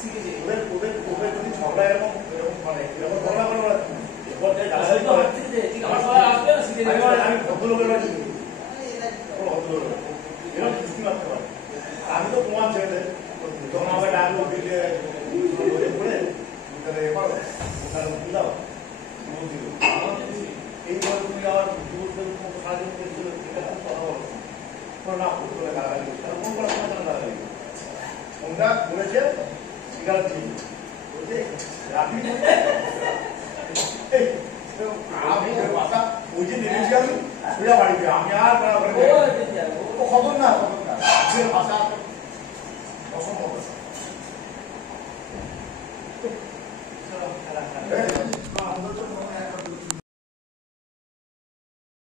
ওদের ওদের ওদের যদি ঝগড়া এরকম এরকম মানে এরকম ঝগড়া করে ওরা আমি ভদ্রলোকের বাড়ি এরকম কিছুই মারতে পারে। আমি তো প্রমাণ ছেড়ে যখন আমাকে ডাকলো দিলে করে তাহলে এবার ওখানে দাও দিল এইভাবে তুমি আবার সাহায্য করেছিল এটা কথা বলো না করে গালাগালি কোন করার সময় যেন গালাগালি ওটা বলেছে সিগারেট দিই বলছে রাখি আমি বাসা ওই যে নেমেছি আমি সোজা বাড়িতে আমি আর খবর না ভাষা অসম্ভব